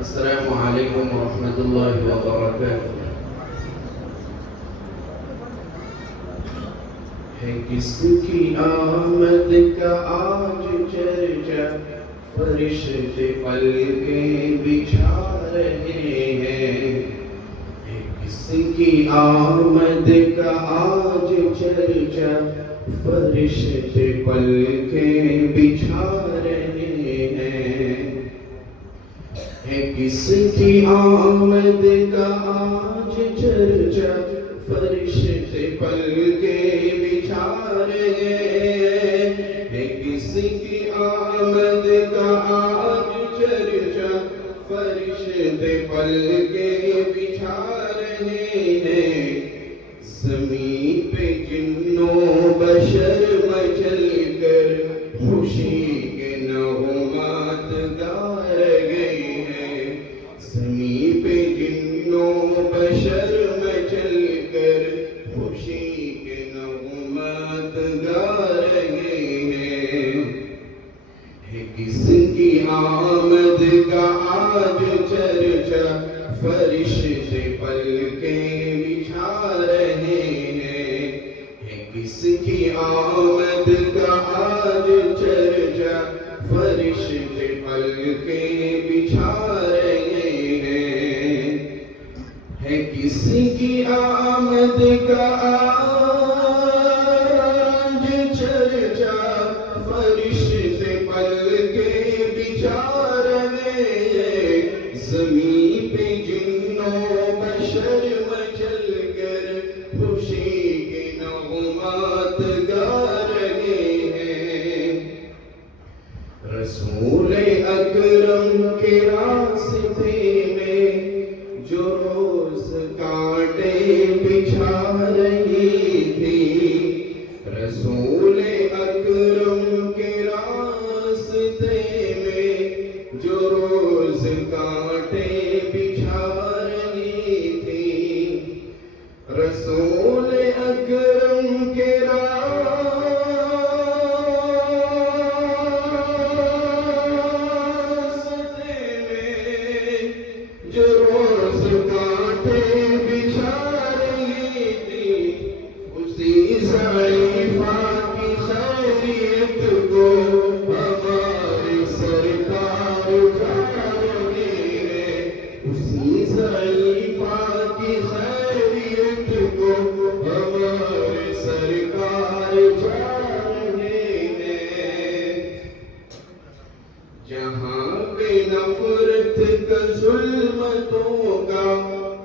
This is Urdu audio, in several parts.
السلام علیکم ورحمۃ اللہ وبرکاتہ۔ ہے کس کی آمد کا آج چرچا، فرشتے پلکیں بچھا رہے ہیں۔ ہے کس کی آمد کا آج چرچا، فرشتے پلکیں بچھا رہے ہیں۔ ہے کس کی آمد کا آج چرچا، فرشتے پلکیں بچھا رہے ہیں۔ ہے کس کی آمد کا آج چرچا، فرشتے پلکیں بچھا رہے ہیں۔ زمین پہ جن و بشر مچل کر خوشی کے نغمات گا رہے ہیں۔ زمین پہ جن و بشر مچل کر خوشی کے نغمات گا رہے ہیں۔ ہے کس کی آمد کا آج چرچا، فرشتے پلکیں بچھا رہے ہیں۔ ہے کس کی آمد کا آج چرچا، فرشتے پلکیں بچھا رہے ہیں۔ ہے کس کی آمد کا آج چرچا، فرشتے پلکیں بچھا رہے ہیں۔ زمین پہ جن و بشر مچل کر خوشی کے نغمات گا رہے ہیں۔ رسول اکرم کے راستے میں جو روز کانٹے بچھا رہی تھی، رسول اکرم کے راستے میں جو روز کانٹے بچھا رہی تھی، رسول اکرم کے جو روز کانٹے بچھا رہی تھی، اسی ضعیفہ کی خیریت کو ہمارے سرکار اٹھا رہے ہیں۔ اسی ضعیفہ کی خیریت کو ہمارے سرکار اٹھا رہے ہیں۔ جہاں پہ نفرت کا ظلمتوں کا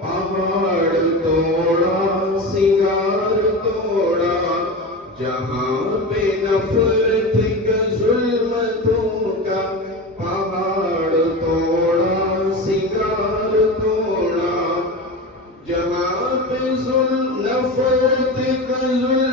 پہاڑ توڑا، سنگار توڑا، جہاں پہ نفرت کا ظلمتوں کا پہاڑ توڑا، سنگار توڑا، جہاں پہ نفرت کا ظلم